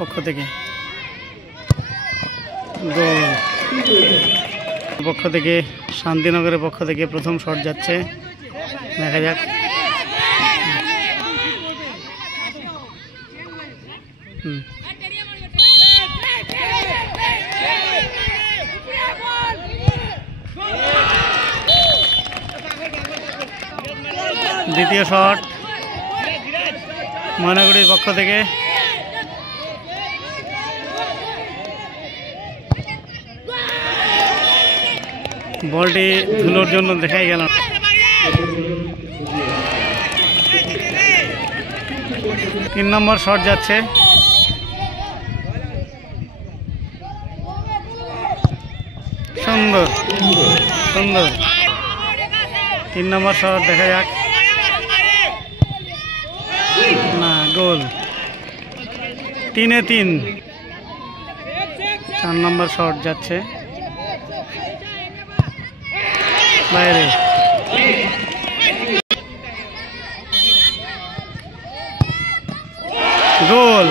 পক্ষ থেকে গোল পক্ষ থেকে শান্তিনগরের পক্ষ থেকে প্রথম শট যাচ্ছে, দেখা যাক। দ্বিতীয় শট ময়নাগুড়ির পক্ষ থেকে, বলটি ধুলোর জন্য দেখাই গেল। তিন নম্বর শট যাচ্ছে, সুন্দর সুন্দর। তিন নম্বর শট দেখা যাক, না গোল। 3-3। 4 নম্বর শট যাচ্ছে বাইরে, গোল।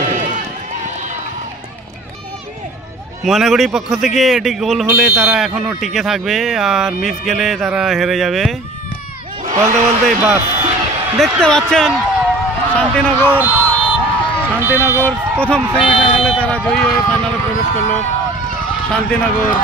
ময়নাগুড়ি পক্ষ থেকে এটি গোল হলে তারা এখনো টিকে থাকবে, আর মিস গেলে তারা হেরে যাবে। বলতে বলতেই বাস দেখতে পাচ্ছেন শান্তিনগর প্রথম সেমিফাইনালে তারা জয়ী হয়ে ফাইনালে প্রবেশ করলো। শান্তিনগর